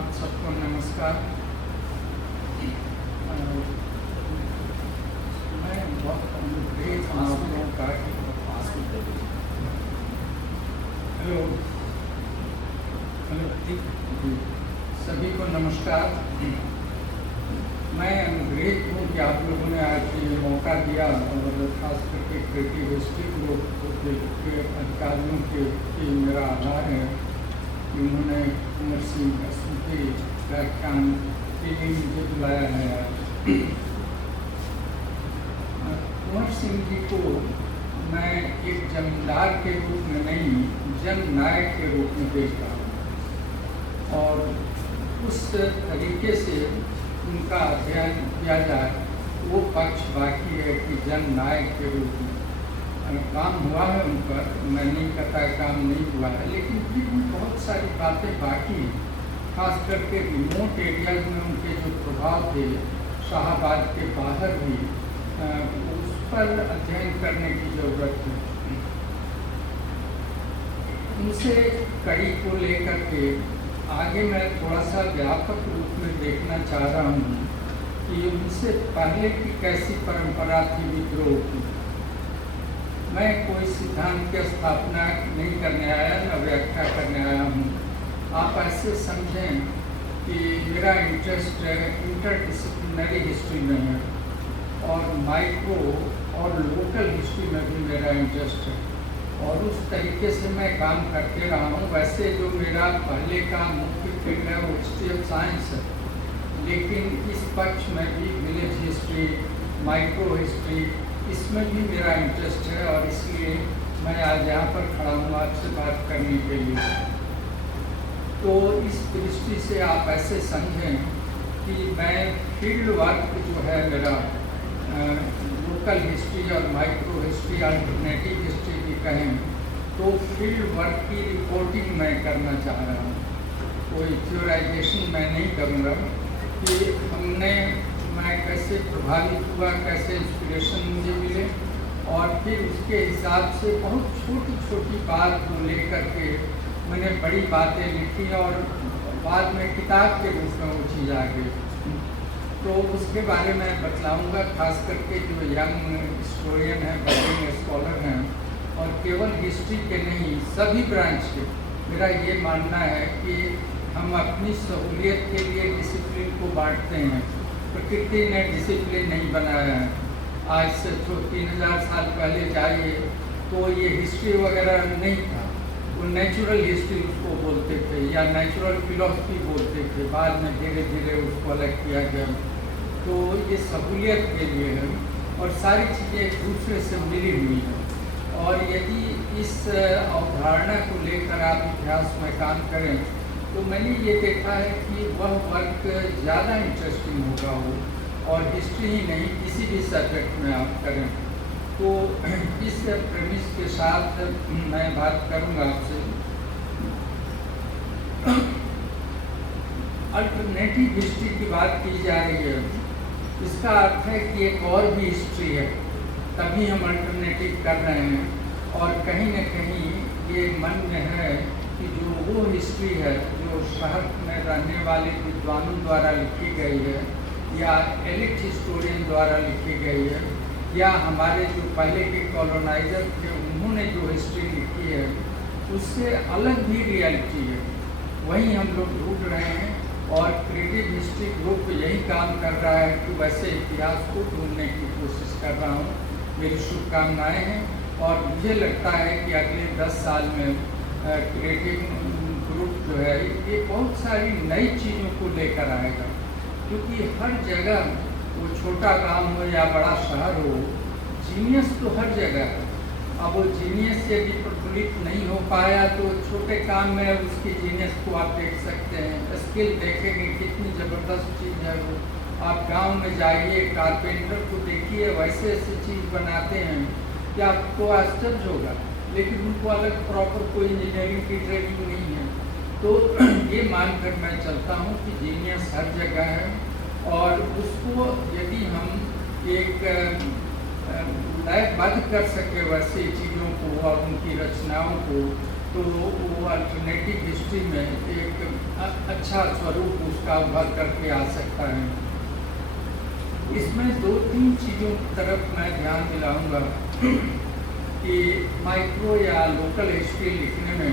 आप सबको नमस्कार। मैं बहुत अनुग्रहित हूँ आप लोगों का। हेलो हेलो जी, सभी को नमस्कार। मैं अनुग्रहित हूँ कि आप लोगों ने आज ये मौका दिया और खास करके क्रिएटिव हिस्ट्री ग्रुप के अधिकारियों के मेरा आभार है कि उन्होंने कुंवर सिंह का स्मृति व्याख्यान के लिए मुझे बुलाया है। कुंवर सिंह जी को मैं एक जमींदार के रूप में नहीं, जननायक के रूप में देखता हूँ और उस तरीके से उनका अध्ययन किया जाए वो पक्ष बाकी है कि जननायक के रूप में काम हुआ है उन पर। मैं नहीं कहता काम नहीं हुआ है, लेकिन फिर भी बहुत सारी बातें बाकी हैं। खास करके रिमोट एरियाज में उनके जो प्रभाव थे, शाहबाद के बाहर भी, उस पर अध्ययन करने की ज़रूरत है। उनसे कड़ी को लेकर के आगे मैं थोड़ा सा व्यापक रूप में देखना चाह रहा हूँ कि उनसे पहले की कैसी परंपरा थी विद्रोह की। मैं कोई सिद्धांत की स्थापना नहीं करने आया, न व्याख्या करने आया हूँ। आप ऐसे समझें कि मेरा इंटरेस्ट इंटरडिसिप्लिनरी हिस्ट्री में है और माइक्रो और लोकल हिस्ट्री में भी मेरा इंटरेस्ट है और उस तरीके से मैं काम करते रहा हूँ। वैसे जो मेरा पहले का मुख्य फील्ड है वो हिस्ट्री ऑफ साइंस है, लेकिन इस पक्ष में भी विलेज हिस्ट्री, माइक्रो हिस्ट्री, इसमें भी मेरा इंटरेस्ट है और इसलिए मैं आज यहाँ पर खड़ा हूँ आपसे बात करने के लिए। तो इस दृष्टि से आप ऐसे समझें कि मैं फील्ड वर्क जो है मेरा, लोकल हिस्ट्री और माइक्रो हिस्ट्री, अल्टरनेटिव हिस्ट्री भी कहें, तो फील्ड वर्क की रिपोर्टिंग मैं करना चाह रहा हूँ। कोई थ्योराइजेशन मैं नहीं करूँगा कि मैं कैसे प्रभावित हुआ, कैसे इंस्पिरेशन मुझे मिले और फिर उसके हिसाब से बहुत छोटी छोटी बात को लेकर के मैंने बड़ी बातें लिखी और बाद में किताब के रूप में वो चीज़ आ गई। तो उसके बारे में बतलाऊँगा, खास करके जो यंग हिस्टोरियन हैं, बड़े स्कॉलर हैं और केवल हिस्ट्री के नहीं सभी ब्रांच के। मेरा ये मानना है कि हम अपनी सहूलियत के लिए डिसिप्लिन को बांटते हैं। प्रकृति ने डिसिप्लिन नहीं बनाया है। आज से 3000 साल पहले जाइए तो ये हिस्ट्री वगैरह नहीं था, वो नेचुरल हिस्ट्री उसको बोलते थे या नेचुरल फिलॉसफी बोलते थे। बाद में धीरे धीरे उसको अलग किया गया। तो ये सहूलियत के लिए है और सारी चीज़ें एक दूसरे से मिली हुई हैं। और यदि इस अवधारणा को लेकर आप इतिहास में काम करें तो मैंने ये देखा है कि वह वर्क ज़्यादा इंटरेस्टिंग होगा हो, और हिस्ट्री ही नहीं किसी भी सब्जेक्ट में आप करें। तो इस प्रेमिस के साथ मैं बात करूँगा आपसे। अल्टरनेटिव हिस्ट्री की बात की जा रही है, इसका अर्थ है कि एक और भी हिस्ट्री है, तभी हम अल्टरनेटिव कर रहे हैं। और कहीं न कहीं ये मन में है कि जो वो हिस्ट्री है जो शहर में रहने वाले विद्वानों द्वारा लिखी गई है या एलिट हिस्टोरियन द्वारा लिखी गई है या हमारे जो पहले के कॉलोनाइजर थे उन्होंने जो हिस्ट्री लिखी है, उससे अलग भी रियलिटी है। वही हम लोग ढूंढ रहे हैं और क्रिएटिव हिस्ट्री ग्रुप यही काम कर रहा है कि वैसे इतिहास को ढूंढने की कोशिश कर रहा हूँ। मेरी शुभकामनाएँ हैं और मुझे लगता है कि अगले 10 साल में क्रिएटिव ग्रुप जो है ये बहुत सारी नई चीज़ों को लेकर आएगा, क्योंकि हर जगह, वो छोटा गांव हो या बड़ा शहर हो, जीनियस तो हर जगह है। अब वो जीनियस यदि प्रफुल्लित नहीं हो पाया तो छोटे काम में उसकी जीनियस को आप देख सकते हैं। स्किल देखेंगे कितनी ज़बरदस्त चीज़ है वो। आप गांव में जाइए, कारपेंटर को देखिए, वैसे ऐसी चीज़ बनाते हैं कि आपको आश्चर्य होगा, लेकिन उनको अलग प्रॉपर कोई इंजीनियरिंग की ट्रेनिंग नहीं है। तो ये मानकर मैं चलता हूँ कि जीनियस हर जगह है और उसको यदि हम एक लयबद्ध कर सके वैसे चीज़ों को और उनकी रचनाओं को, तो वो अल्टरनेटिव हिस्ट्री में एक अच्छा स्वरूप उसका उभर करके आ सकता है। इसमें 2-3 चीज़ों की तरफ मैं ध्यान दिलाऊंगा कि माइक्रो या लोकल हिस्ट्री लिखने में,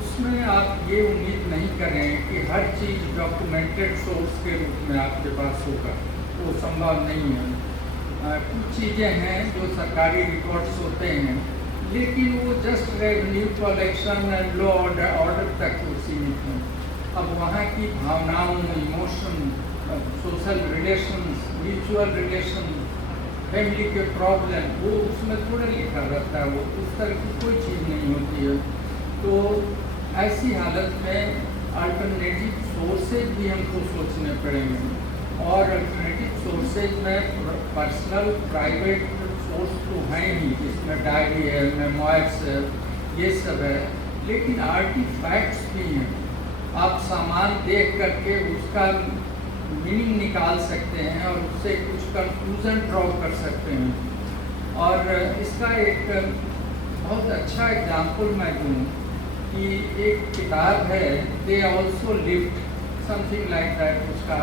उसमें आप ये उम्मीद नहीं करें कि हर चीज़ डॉक्यूमेंटेड सोर्स के रूप में आपके पास होगा, वो संभव नहीं है। कुछ चीज़ें हैं जो सरकारी रिकॉर्ड्स होते हैं, लेकिन वो just revenue collection and law order तक वो सीमित हैं। अब वहाँ की भावनाओं, emotion, social relations, mutual relation, family के प्रॉब्लम, वो उसमें थोड़ा लिखा रहता है, वो उस तरह की कोई चीज़ नहीं होती है। तो ऐसी हालत में अल्टरनेटिव सोर्सेज भी हमको सोचने पड़ेंगे, और अल्टरनेटिव सोर्सेज में पर्सनल प्राइवेट सोर्स तो हैं ही, जिसमें डायरी है, मेमोइर्स है, ये सब है, लेकिन आर्टिफैक्ट्स भी हैं। आप सामान देख करके उसका मीनिंग निकाल सकते हैं और उससे कुछ कंक्लूजन ड्रॉ कर सकते हैं। और इसका एक बहुत अच्छा एग्जाम्पल मैं दूँ कि एक किताब है, they also lived, something like that उसका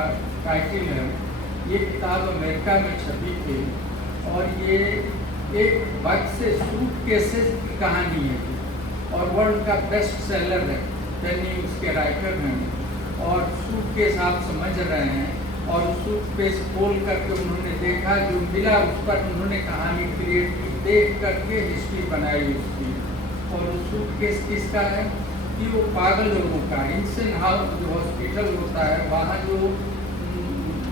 टाइटल है। ये किताब अमेरिका में छपी थी और ये एक बग से सूटकेसेस की कहानी है और वर्ल्ड का बेस्ट सेलर है। पेनी उसके राइटर हैं, और सूटकेस आप समझ रहे हैं, और सूटकेस खोल करके उन्होंने देखा, जो मिला उस पर उन्होंने कहानी क्रिएट की, देख करके हिस्ट्री बनाई उसकी। और उस सूटकेस किसका है कि वो पागल लोगों का, इंसेन हाउस जो हॉस्पिटल होता है, वहाँ जो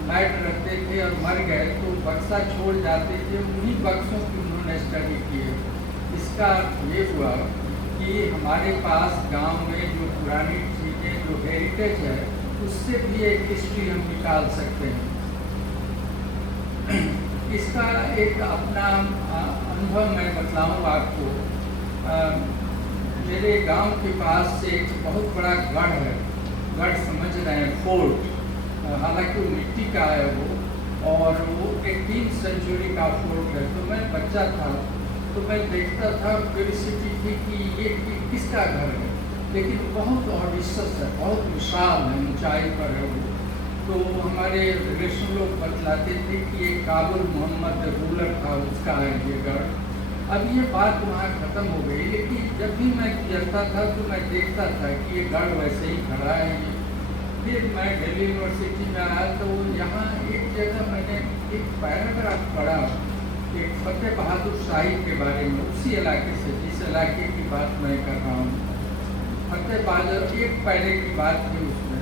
मैट रखते थे और मर गए तो बक्सा छोड़ जाते थे, उन्हीं बक्सों की उन्होंने स्टडी की है। इसका ये हुआ कि हमारे पास गांव में जो पुरानी चीज़ें, जो हेरिटेज है, उससे भी एक हिस्ट्री हम निकाल सकते हैं। इसका एक अपना अनुभव मैं बतलाऊँ आपको। मेरे गांव के पास से एक बहुत बड़ा गढ़ है, गढ़ समझ रहे हैं, फोर्ट, हालांकि वो मिट्टी का है वो, और वो 18वीं सेंचुरी का फोर्ट है। तो मैं बच्चा था तो मैं देखता था, क्यूरियोसिटी थी कि ये किसका घर है, लेकिन बहुत ऑडिशस है, बहुत विशाल है, ऊंचाई पर है वो। तो हमारे रिलेशन लोग बतलाते थे कि ये काबुल मोहम्मद रूलर था, उसका है ये गढ़। अब ये बात वहाँ ख़त्म हो गई, लेकिन जब भी मैं गुजरता था तो मैं देखता था कि ये गढ़ वैसे ही खड़ा है। फिर मैं दिल्ली यूनिवर्सिटी में आया तो यहाँ एक जगह मैंने एक पैराग्राफ पढ़ा, एक फतेह बहादुर शाही के बारे में, उसी इलाके से जिस इलाके की बात मैं कर रहा हूँ। फतेह बहादुर एक पैरे की बात थी उसमें,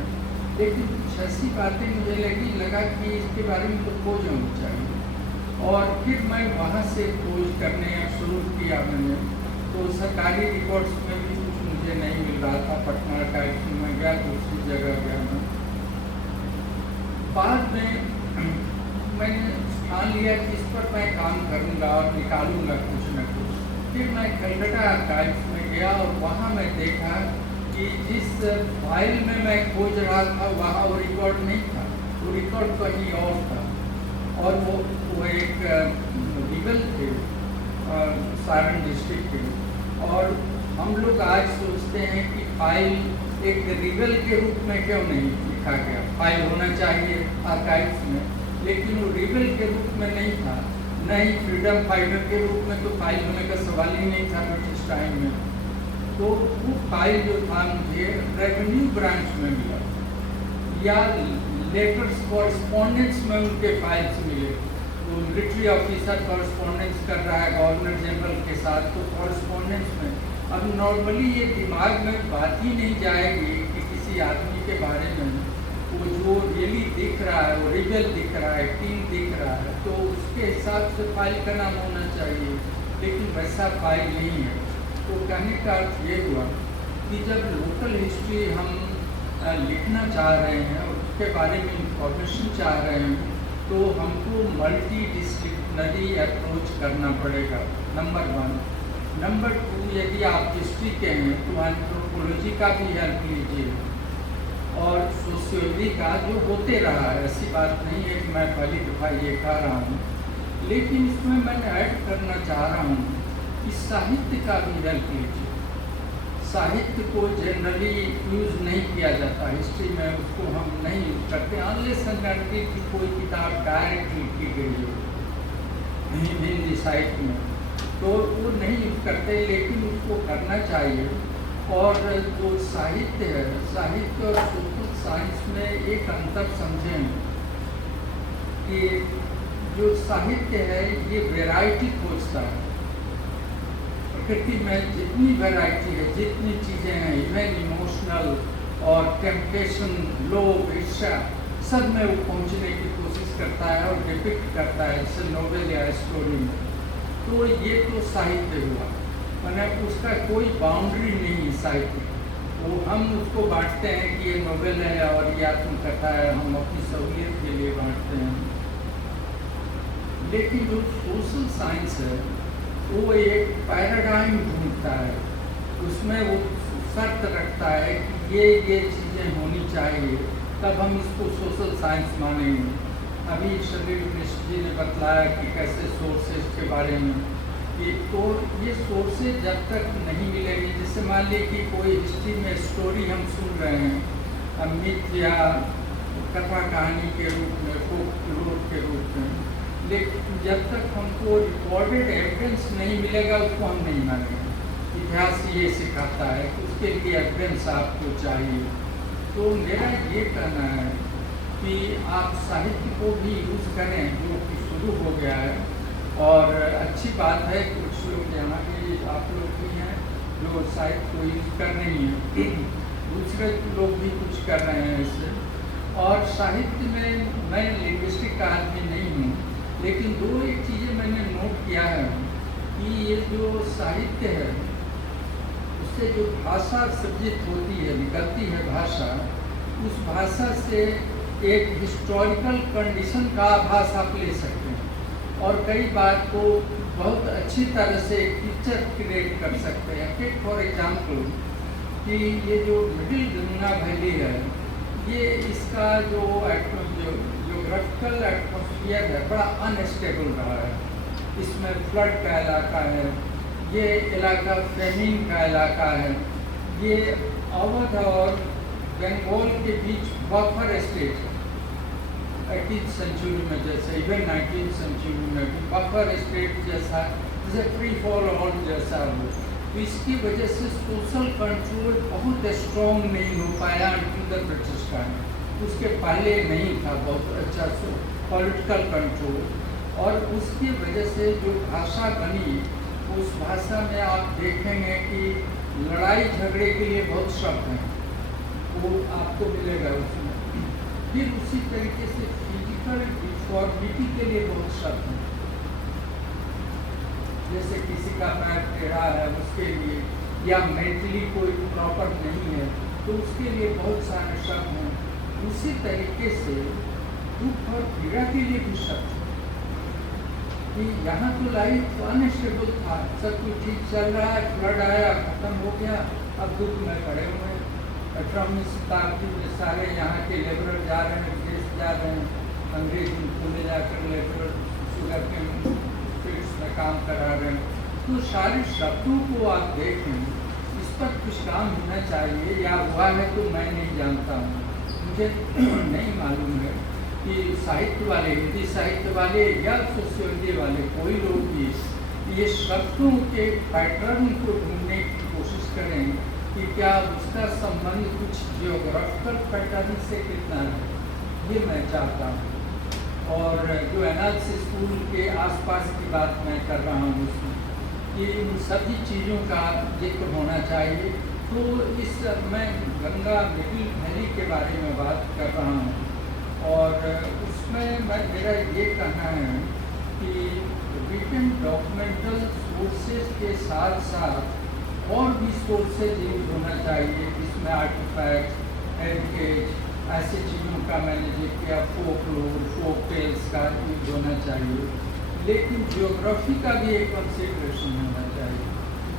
लेकिन कुछ ऐसी बातें मुझे लगा कि इसके बारे में तो खोज होनी चाहिए। और फिर मैं वहाँ से खोज करने शुरू किया मैंने, तो सरकारी रिकॉर्ड्स में भी कुछ मुझे नहीं मिल रहा था। पटना टाइप में गया, दूसरी जगह गया मैं। बाद में मैंने ठान लिया कि इस पर मैं काम करूँगा और निकालूंगा कुछ न कुछ। फिर मैं कलकत्ता आर्काइव्स में गया और वहाँ मैं देखा कि जिस फाइल में मैं खोज रहा था वहाँ वो रिकॉर्ड नहीं था, वो रिकॉर्ड कहीं और था। और वो एक रिबल थे सारण डिस्ट्रिक्ट के, और हम लोग आज सोचते हैं कि फाइल एक रिबल के रूप में क्यों नहीं लिखा गया, फाइल होना चाहिए आर्काइव्स में, लेकिन वो रिबल के रूप में नहीं था, न ही फ्रीडम फाइटर के रूप में, तो फाइल होने का सवाल ही नहीं था ब्रिटिश टाइम में। तो वो फाइल जो था मुझे रेवेन्यू ब्रांच में मिला, या लेटर्स कॉरस्पॉन्डेंस में उनके फाइल्स मिले। वो मिलिट्री ऑफिसर कॉरस्पॉन्डेंस कर रहा है गवर्नर जनरल के साथ, तो कॉरस्पॉन्डेंस में अब नॉर्मली ये दिमाग में बात ही नहीं जाएगी कि किसी आदमी के बारे में वो जो रियली दिख रहा है, वो रिबल दिख रहा है, टीम दिख रहा है, तो उसके हिसाब से फाइल का नाम होना चाहिए, लेकिन वैसा फाइल नहीं है। तो कहने का अर्थ ये हुआ कि जब लोकल हिस्ट्री हम लिखना चाह रहे हैं और उसके बारे में इंफॉर्मेशन चाह रहे हैं, तो हमको मल्टी डिसिप्लिनरी अप्रोच करना पड़ेगा, नंबर 1। नंबर 2, यदि आप हिस्ट्री के हैं तो एंथ्रोपोलॉजी का भी हेल्प लीजिए, और सोशियोलॉजी का जो होते रहा है, ऐसी बात नहीं है कि मैं पहली दफ़ा ये कह रहा हूँ, लेकिन इसमें मैं ऐड करना चाह रहा हूँ इस साहित्य का भी हेल्प लीजिए। साहित्य को जनरली यूज़ नहीं किया जाता, हिस्ट्री में उसको हम नहीं यूज़ करते अनलेस की कोई किताब डायरेक्ट लिखी गई हो हिंदी साहित्य में, तो वो नहीं यूज़ करते, लेकिन उसको करना चाहिए। और जो साहित्य है, साहित्य और सोशल साइंस में एक अंतर समझें कि जो साहित्य है ये वैरायटी खोजता है। प्रकृति में जितनी वैरायटी है, जितनी चीज़ें हैं, इवन इमोशनल और टेम्पटेशन, लोभ, ईर्ष्या, सब में वो पहुंचने की कोशिश करता है और डिपिक्ट करता है जैसे नोवेल या स्टोरी में। तो ये तो साहित्य हुआ, मैंने उसका कोई बाउंड्री नहीं साहित्य। वो हम उसको बांटते हैं कि ये नोवेल है और ये आत्मकथा है, हम अपनी सहूलियत के लिए बांटते हैं। लेकिन जो सोशल साइंस है वो एक पैराडाइम ढूंढता है, उसमें वो शर्त रखता है कि ये चीज़ें होनी चाहिए, तब हम इसको सोशल साइंस मानेंगे। अभी शरीर मिश्र जी ने बतलाया कि कैसे सोर्सेज के बारे में, कि तो ये सोर्सेज जब तक नहीं मिलेंगे, जैसे मान लीजिए कि कोई हिस्ट्री में स्टोरी हम सुन रहे हैं मिथ या कथा कहानी के रूप में, फोक के रूप में, लेकिन जब तक हमको रिकॉर्डेड एविडेंस नहीं मिलेगा उसको हम नहीं मानेंगे। इतिहास ये सिखाता है कि उसके लिए एविडेंस आपको चाहिए। तो मेरा ये कहना है कि आप साहित्य को भी यूज़ करें, जो कि शुरू हो गया है, और अच्छी बात है कुछ लोग यहाँ के आप लोग भी हैं जो साहित्य को यूज़ कर रही हैं, दूसरे लोग भी कुछ कर रहे हैं इससे। और साहित्य में मैं लिंग्विस्टिक का आदमी नहीं हूँ, लेकिन दो एक चीज़ें मैंने नोट किया है कि ये जो साहित्य है उससे जो भाषा सृजित होती है, निकलती है भाषा, उस भाषा से एक हिस्टोरिकल कंडीशन का आभास आप ले सकते हैं और कई बार को बहुत अच्छी तरह से एक पिक्चर क्रिएट कर सकते हैं। टेक फॉर एग्जाम्पल कि ये जो मिडिल गंगा वैली है, ये इसका जो जियोग्राफिकल एटमॉस्फेयर है बड़ा अनस्टेबल रहा है। इसमें फ्लड का इलाका है, ये इलाका फेमिन का इलाका है, ये अवध और बंगाल के बीच बफर स्टेट है। 18th सेंचुरी में जैसे इवन 19th सेंचुरी में भी बफर स्टेट जैसा, जैसे फ्री फॉल ऑन जैसा हो, तो इसकी वजह से सोशल कंट्रोल बहुत स्ट्रॉन्ग नहीं हो पाया अंडर ब्रिटिश टाइम। उसके पहले नहीं था बहुत अच्छा पॉलिटिकल कंट्रोल, और उसकी वजह से जो भाषा बनी, उस भाषा में आप देखेंगे कि लड़ाई झगड़े के लिए बहुत शब्द हैं, वो आपको मिलेगा उसमें। फिर उसी तरीके से फिजिकल डिफॉर्मिटी के लिए बहुत शब्द हैं, जैसे किसी का पैर टेढ़ा है उसके लिए, या मेंटली कोई प्रॉपर नहीं है तो उसके लिए बहुत सारे शब्द हैं। उसी तरीके से दुख और पीड़ा के लिए भी शब्द हैं कि यहाँ तो लाइफ अनस्टेबल था, सब कुछ ठीक चल रहा है, फ्लड आया, खत्म हो गया, अब दुख में खड़े हुए हैं। 18वीं शताब्दी में सारे यहाँ के लेबर जा रहे हैं, विदेश जा रहे हैं, अंग्रेज उनको ले जाकर लेबर शुगर के फील्ड्स में काम करा रहे हैं। तो सारे शब्दों को आप देखें, इस पर कुछ काम होना चाहिए, या हुआ है तो मैं नहीं जानता हूँ, मुझे नहीं मालूम है कि साहित्य वाले, हिंदी साहित्य वाले या सोशियोलॉजी वाले कोई लोग भी ये शब्दों के पैटर्न को ढूंढने की कोशिश करें कि क्या उसका संबंध कुछ जियोग्राफिकल पैटर्न से कितना है, ये मैं चाहता हूँ। और जो एनालिसिस स्कूल के आसपास की बात मैं कर रहा हूँ उसमें, कि इन सभी चीज़ों का जिक्र होना चाहिए। तो इस मैं गंगा मिडिल वैली के बारे में बात कर रहा हूँ, और उसमें मेरा ये कहना है कि रिटन डॉक्यूमेंटल सोर्सेज के साथ साथ और भी सोर्सेज यूज होना चाहिए, जिसमें आर्टिफैक्ट्स, हेरिटेज, ऐसी चीज़ों का मैंने जिक्र किया, फोकलोर, फोक टेल्स का यूज होना चाहिए। लेकिन जियोग्राफी का भी एक कंसिडरेशन होना चाहिए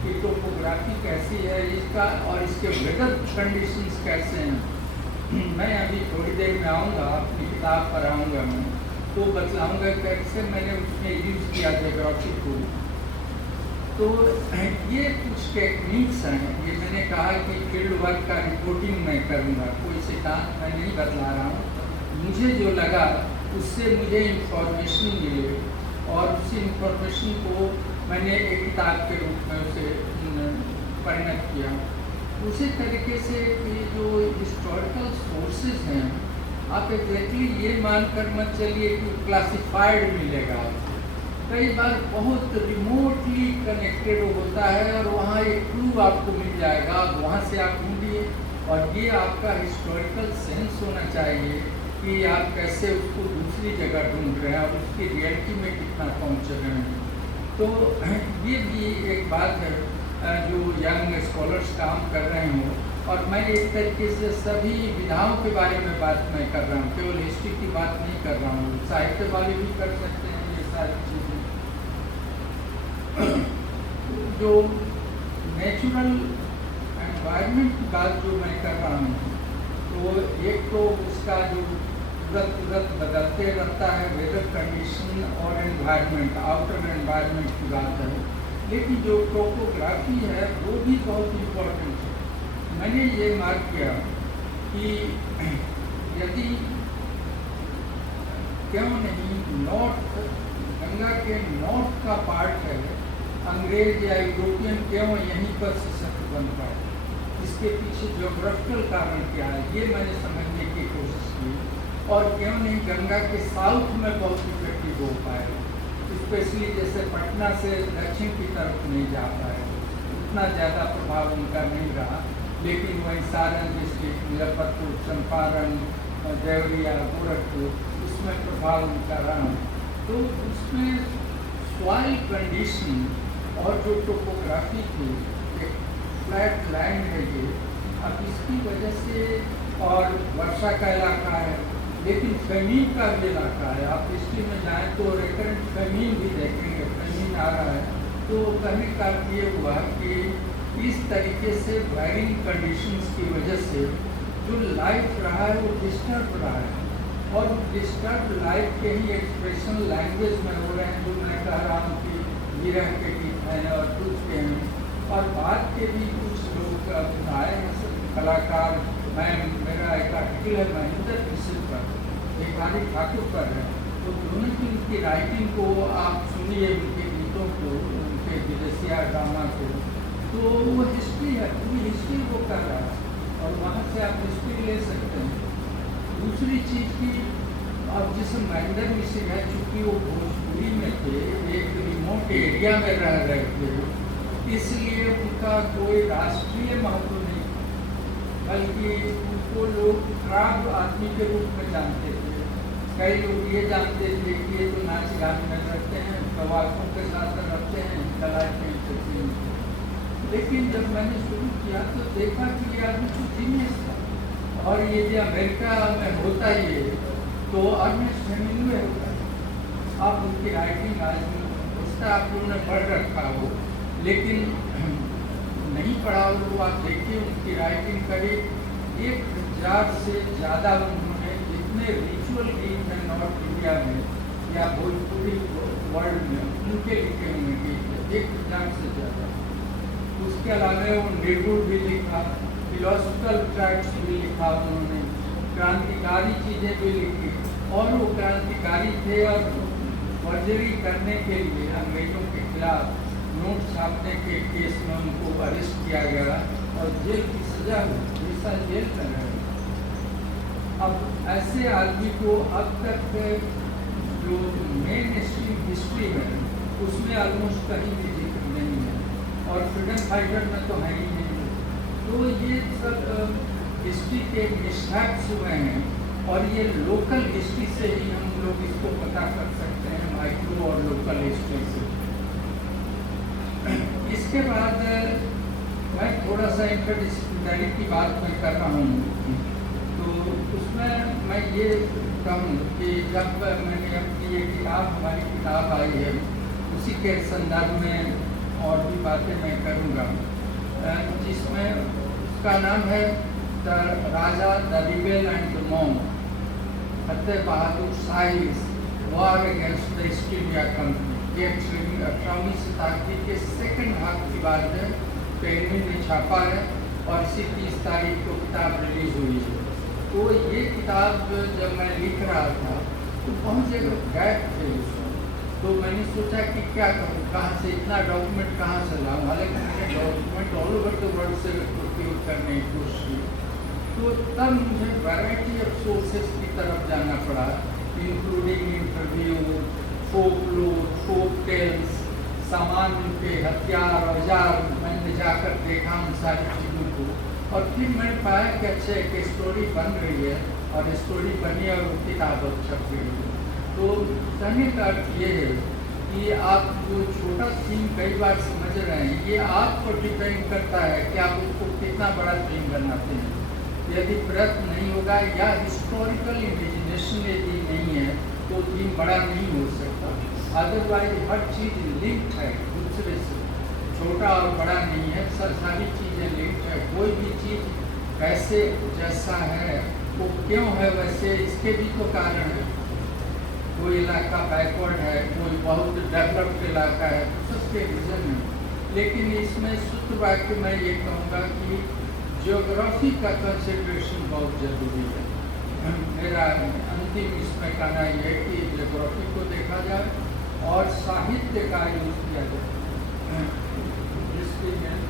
कि टोपोग्राफी कैसी है इसका, और इसके वेदर कंडीशंस कैसे हैं। मैं अभी थोड़ी देर में आऊँगा, अपनी किताब पर आऊँगा मैं, तो बतलाऊँगा कैसे मैंने उसमें यूज़ किया जियोग्राफी को। तो ये कुछ टेक्निक्स हैं। ये मैंने कहा कि फील्ड वर्क का रिपोर्टिंग मैं करूँगा, कोई सिद्धांत मैं नहीं बतला रहा हूँ। मुझे जो लगा उससे मुझे इंफॉर्मेशन मिले और उसी इंफॉर्मेशन को मैंने एक किताब के रूप में उसे परिणत किया। उसी तरीके से ये जो हिस्टोरिकल सोर्सेज हैं, आप एग्जैक्टली ये मानकर मत चलिए कि क्लासिफाइड मिलेगा आपको। कई बार बहुत रिमोटली कनेक्टेड होता है और वहाँ एक क्लू आपको मिल जाएगा, वहाँ से आप ढूंढिए। और ये आपका हिस्टोरिकल सेंस होना चाहिए कि आप कैसे उसको दूसरी जगह ढूंढ रहे हैं और उसकी रियलिटी में कितना पहुँच रहे हैं। तो ये भी एक बात है जो यंग स्कॉलर्स काम कर रहे हों। और मैं एक तरीके से सभी विधाओं के बारे में बात मैं कर रहा हूँ, केवल हिस्ट्री की बात नहीं कर रहा हूँ। साहित्य वाले भी कर सकते हैं ये सारी चीज़ें। जो नेचुरल एनवायरनमेंट की बात जो मैं कर रहा हूँ, तो एक तो उसका जो तुरंत बदलते रहता है वेदर कंडीशन और एनवायरनमेंट, आउटर एनवायरनमेंट की बात है। लेकिन जो टोपोग्राफी है वो भी बहुत इम्पोर्टेंट है। मैंने ये मार्क किया कि यदि क्यों नहीं नॉर्थ, गंगा के नॉर्थ का पार्ट है, अंग्रेज या यूरोपियन क्यों यहीं पर सशक्त बन पाए, इसके पीछे ज्योग्राफिकल कारण क्या है, ये मैंने समझने की कोशिश की। और क्यों नहीं गंगा के साउथ में बहुत इफेक्टिव हो पाए, स्पेशली जैसे पटना से दक्षिण की तरफ नहीं जा पाए, उतना ज़्यादा प्रभाव उनका नहीं रहा। लेकिन वहीं सारण डिस्ट्रिक्ट, मुजफ्फरपुर, चंपारण, देवरिया, गोरखपुर, उसमें प्रभाव उनका रहा। तो उसमें सॉइल कंडीशन और जो टोपोग्राफी थी, एक फ्लैट लैंड है ये, अब इसकी वजह से, और वर्षा का इलाका है, लेकिन फेमीन का भी इलाका है। आप हिस्ट्री में जाएँ तो रिकरेंट फेमीन भी देखेंगे, फेमीन आ रहा है। तो कहने का ये हुआ कि इस तरीके से वायरिंग कंडीशंस की वजह से जो लाइफ रहा है वो डिस्टर्ब रहा है, और डिस्टर्ब लाइफ के ही एक्सप्रेशन लैंग्वेज में हो रहे हैं, जो मैं कह रहा हूँ कि विरह के गीत हैं और कुछ के हैं। और बाद के भी कुछ लोग आए हैं कलाकार। मेरा एक आर्टिकल है महेंद्र किशन पर, भिखारी ठाकुर पर है, तो दोनों की उनकी राइटिंग को आप सुनिए, उनके गीतों को, उनके विदेशिया ड्रामा को, तो वो हिस्ट्री है, पूरी हिस्ट्री वो कर रहा है और वहाँ से आप हिस्ट्री ले सकते हैं। दूसरी चीज़ की, अब जिस महेंद्र मिश्र है, चूँकि वो भोजपुरी में थे, एक रिमोट एरिया में रह रहे थे, इसलिए उनका कोई राष्ट्रीय महत्व नहीं, बल्कि उनको लोग खराब आदमी के रूप में जानते थे। कई लोग ये जानते थे कि ये तो नाच गान में रहते हैं, प्रवासियों के साथ रहते हैं, कला खेल सकते हैं। लेकिन जब मैंने शुरू किया तो देखा कि ये आदमी तो जीनियस था, और ये जो अमेरिका में होता ही है तो अर्नेस्ट हेमिंग्वे होता है। आप उनकी राइटिंग आज उसका आप लोगों ने पढ़ रखा हो, लेकिन नहीं पढ़ा हो तो आप देखिए उनकी राइटिंग करीब 1000 से ज़्यादा उन्होंने जितने रिचुअल गीत हैं नॉर्थ इंडिया में या भोजपुरी वर्ल्ड में, उनके लिखे हुए गीत हैं 1000 से ज़्यादा। उसके अलावा वो निर्गुण भी लिखा, फिलोसफिकल ट्रैक्ट्स भी लिखा उन्होंने, क्रांतिकारी चीज़ें भी लिखी। और वो क्रांतिकारी थे और फर्जरी करने के लिए अंग्रेजों के खिलाफ नोट छापने के केस में उनको अरेस्ट किया गया और जेल की सजा हुई, 2 साल जेल में रहे। अब ऐसे आदमी को अब तक जो मेन स्ट्रीम हिस्ट्री है उसमें ऑलमोस्ट कहीं भी जिक्र नहीं है, और फ्रीडम फाइटर में तो है ही नहीं। तो ये सब हिस्ट्री के मिसहैप्स हुए हैं, और ये लोकल हिस्ट्री से ही हम लोग इसको पता कर सकते हैं, माइक्रो और लोकल हिस्ट्री से। इसके बाद मैं थोड़ा सा इंटरडिसिप्लिनरी की बात मैं कर रहा हूँ, तो उसमें मैं ये कहूँ कि जब मैंने अपनी ये किताब, हमारी किताब आई है, उसी के संदर्भ में और भी बातें मैं करूँगा, जिसमें उसका नाम है the raja, the rebel and the monk, Fateh Bahadur Shahi's war against the East India Company. ये 18वीं शताब्दी के सेकंड हाफ की बात है। पेनवी ने छापा है और इसी 30 तारीख को किताब रिलीज हुई है। तो ये किताब जब मैं लिख रहा था तो बहुत जगह गैप थे उसमें, तो मैंने सोचा कि क्या करूँ, कहाँ से इतना डॉक्यूमेंट कहाँ से लाऊँ। हालांकि मैंने document all over the world से प्रोक्योर करने की कोशिश की, तो तब मुझे वैरायटी ऑफ सोर्सेज की तरफ जाना पड़ा, including interview, folklore, folk tales, सामान्य के हथियार औजार। मैंने जाकर देखा उन सारी चीज़ों को और फिर मैंने पाया कि अच्छा एक स्टोरी बन रही है और स्टोरी बनी और वो किताब अब छप गई है। तो कहने का अर्थ ये है कि आप जो छोटा थीम कई बार समझ रहे हैं, ये आप पर डिपेंड करता है कि आप उसको कितना बड़ा थीम बनाते हैं। यदि प्रयत्न नहीं होगा या हिस्टोरिकल इमेजिनेशन यदि नहीं है तो थीम बड़ा नहीं हो सकता। अदरवाइज हर चीज़ लिंक्ड है दूसरे से, छोटा और बड़ा नहीं है, सारी चीज़ें लिंक्ड है। कोई भी चीज़ कैसे जैसा है वो क्यों है वैसे, इसके भी तो कारण है। कोई इलाका बैकवर्ड है, कोई बहुत डेवलप्ड इलाका है, सबके रीज़न है। लेकिन इसमें शुद्ध वाक्य मैं ये कहूँगा कि ज्योग्राफी का कंसिडरेशन बहुत ज़रूरी है। मेरा अंतिम इसमें कहना यह है कि ज्योग्राफी को देखा जाए और साहित्य का यूज़ किया जाए हिस्ट्री में।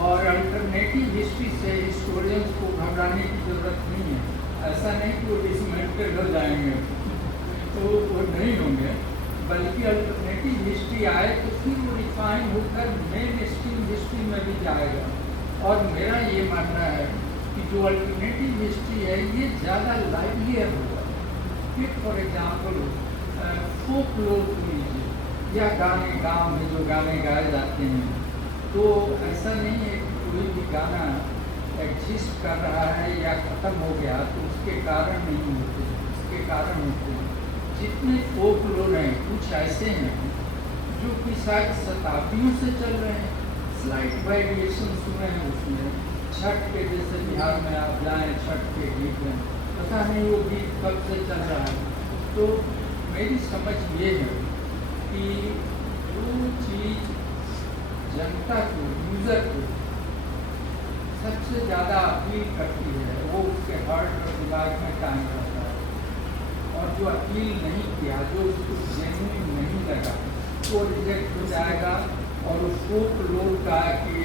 और अल्टरनेटिव हिस्ट्री से हिस्टोरियंस को घबराने की ज़रूरत नहीं है। ऐसा नहीं कि वो डिसमेंटेड हो जाएंगे, तो वो नहीं होंगे, बल्कि अल्टरनेटिव हिस्ट्री आए तो फिर वो रिफाइन होकर मेन स्ट्रीम हिस्ट्री में भी जाएगा। और मेरा ये मानना है कि जो अल्टरनेटिव हिस्ट्री है ये ज़्यादा लाइवलियर होगा। फिर फॉर एग्जाम्पल फोक लोक लीजिए या गाने, गाँव में जो गाने गाए जाते हैं, तो ऐसा नहीं है कि कोई भी गाना एग्जिस्ट कर रहा है या ख़त्म हो गया तो उसके कारण नहीं होते, उसके कारण होते हैं। जितने फोक लोग हैं कुछ ऐसे हैं जो कि शायद शताब्दियों से चल रहे हैं, स्लाइट वेरिएशन सुने हैं उसमें। छठ के जैसे बिहार में आप जाएँ, छठ के गीत में पता नहीं वो गीत कब से चल रहा है। तो मेरी समझ ये है कि जो चीज़ जनता को, यूज़र को सबसे ज़्यादा अपील करती है वो उसके हार्ट और दिमाग में कायम रहता है। और जो अपील नहीं किया, जो उसको जेन्युइन नहीं लगा, वो रिजेक्ट हो जाएगा और उस फोक लोग का कि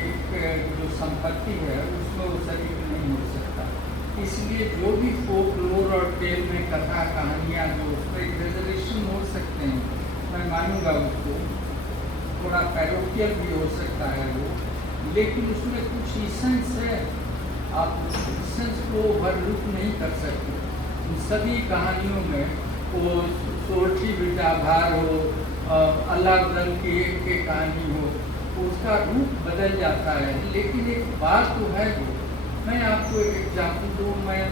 जो संपत्ति है उसमें वो शरीर नहीं हो सकता। इसलिए जो भी फोक लोर और टेल में कथा कहानियाँ जो उसमें एग्जेजरेशन हो सकते हैं, मैं मानूंगा उसको, थोड़ा पैरोकियल भी हो सकता है वो, लेकिन उसमें कुछ इसेंस है, आप इसेंस को ओवरलुक नहीं कर सकते। उन सभी कहानियों में वो सोरठी बेटा भार हो, अल्लाह बदल की एक कहानी हो, उसका रूप बदल जाता है। लेकिन एक बात तो है वो, मैं आपको एक एग्जाम्पल दूँ। मैं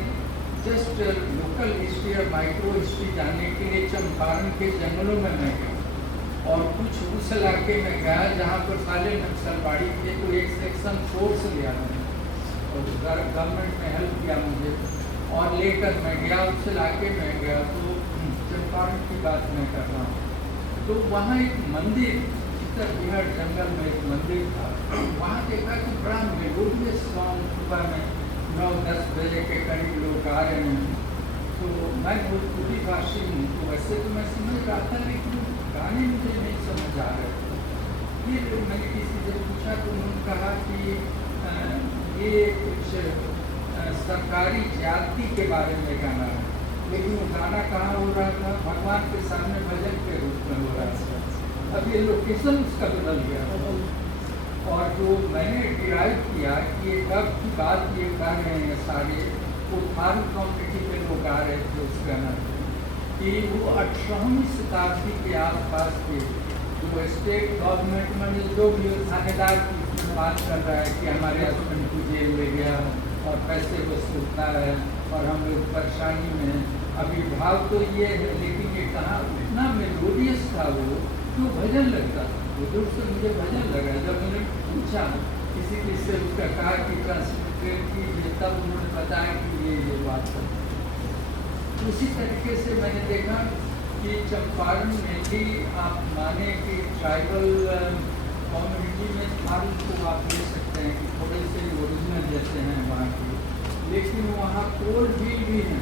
जस्ट लोकल हिस्ट्री और माइक्रो हिस्ट्री जानने के लिए चंपारण के जंगलों में मैं गया और कुछ उस इलाके में गया जहाँ पर साले नक्सलवाड़ी थे, तो एक सेक्शन फोर्स लिया मैंने और गवर्नमेंट ने हेल्प किया मुझे और लेकर मैं गया उस इलाके में गया। तो चंपारण की बात मैं कर रहा हूँ। तो वहाँ एक मंदिर, उत्तर बिहार जंगल में एक मंदिर था, वहाँ देखा कि बड़ा मेलोडियस सॉन्ग सुबह में 9-10 बजे के करीब लोग आ रहे हैं। तो मैं भोजपुरी भाषी हूँ, तो वैसे तो मैं समझ रहा था, लेकिन गाने मुझे नहीं समझ आ रहे थे। फिर मैंने किसी से पूछा तो उन्होंने कहा कि ये कुछ सरकारी ज्यादती के बारे में गाना है, लेकिन वो गाना कहाँ हो रहा था? भगवान के सामने भजन के रूप में हो रहा था। अब ये लोकेशन उसका बदल गया और जो मैंने डिराइव किया कि ये कब की बात ये कर रहे हैं सारे, वो फारूक कॉम्पिटी के लोग आ रहे थे उस गाना कि वो 18वीं शताब्दी के आसपास के जो स्टेट गवर्नमेंट में जो भी थानेदार की बात कर रहा है कि हमारे हस्बैंड को जेल ले गया और पैसे वसूलता है और हम लोग परेशानी में। अभी भाव तो ये है, लेकिन ये कहाँ इतना मेलोडियस था वो, तो भजन लगता था। वो दूर से मुझे भजन लगा। जब मैंने पूछा किसी से, उसका कहा कि ट्रांसलेट कीजिए, तब उन्होंने बताया कि ये बात है। उसी तरीके से मैंने देखा कि चंपारण में भी आप माने कि ट्राइबल कम्युनिटी में थाल को आप ले सकते हैं कि थोड़े से ओरिजिनल जैसे हैं वहाँ के, लेकिन वहाँ कोल भी हैं,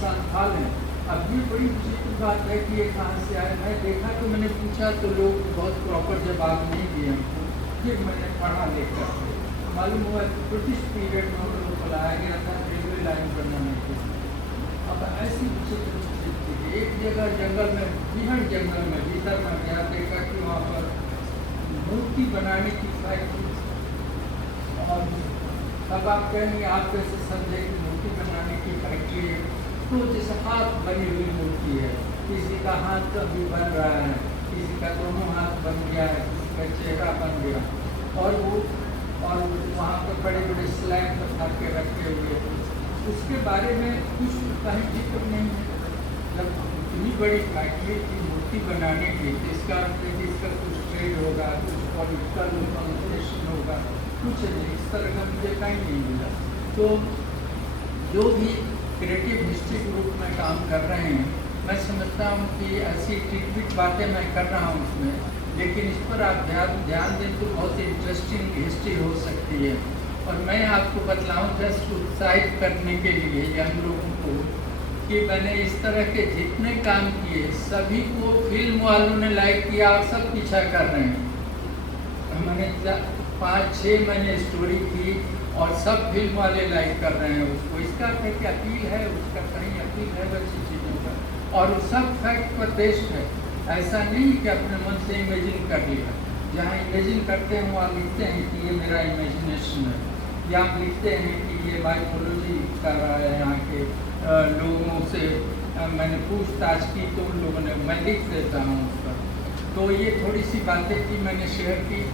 संथाल हैं। अब ये बड़ी विचित्र बात है कि ये कहाँ से आए। मैं देखा तो मैंने पूछा तो लोग बहुत प्रॉपर जवाब नहीं दिए हमको। फिर मैंने पढ़ा लेकर मालूम हुआ कि ब्रिटिश पीरियड में उनको बुलाया गया था रेलवे लाइन बनाने के लिए। अब ऐसी विचित्र स्थिति, एक जगह जंगल में, बिहड़ जंगल में भीतर में गया, देखा कि वहाँ पर मूर्ति बनाने की फैक्ट्री। और अब आप कहेंगे आप कैसे समझे कि मूर्ति बनाने की फैक्ट्री है? तो जैसे हाथ बनी हुई मूर्ति है, किसी का हाथ अभी बन रहा है, किसी का दोनों हाथ बन गया है, किसी का चेहरा बन गया, और वहाँ पर बड़े बड़े स्लैब बना के रखे हुए। उसके बारे में कुछ कहीं जिक्र नहीं है। जब इतनी बड़ी फैक्ट्री की मूर्ति बनाने की, इसका इसका कुछ ट्रेड होगा, कुछ पॉलिटिकल कॉन्वर्सेशन होगा, कुछ नहीं, इस तरह का मुझे कहीं नहीं मिला। तो जो भी क्रिएटिव हिस्ट्री ग्रुप में काम कर रहे हैं, मैं समझता हूँ कि ऐसी टिक बातें मैं कर रहा हूँ उसमें, लेकिन इस पर आप ध्यान दें तो बहुत इंटरेस्टिंग हिस्ट्री हो सकती है। और मैं आपको बतलाऊँ जस्ट उत्साहित करने के लिए यंग लोगों को कि मैंने इस तरह के जितने काम किए सभी को फिल्म वालों ने लाइक किया और सब पीछा कर रहे हैं। मैंने 5-6 मैंने स्टोरी की और सब फिल्म वाले लाइक कर रहे हैं उसको। इसका अर्थ है कि अपील है, उसका कहीं अपील है अच्छी चीज़ों का, और वो सब फैक्ट पर बेस्ड है। ऐसा नहीं कि अपने मन से इमेजिन कर लिया। जहाँ इमेजिन करते हैं वहाँ लिखते हैं कि ये मेरा इमेजिनेशन है, या आप लिखते हैं कि ये माइथोलॉजी कर रहा है यहाँ के लोगों से मैंने पूछताछ की तो उन लोगों ने, मैं लिख देता हूँ उस पर। तो ये थोड़ी सी बातें की मैंने शेयर की,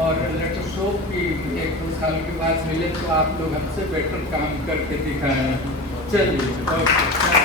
और लेटर शो की 1-2 साल के बाद मिले तो आप लोग हमसे बेटर काम करके दिखाएं। चलिए, ओके।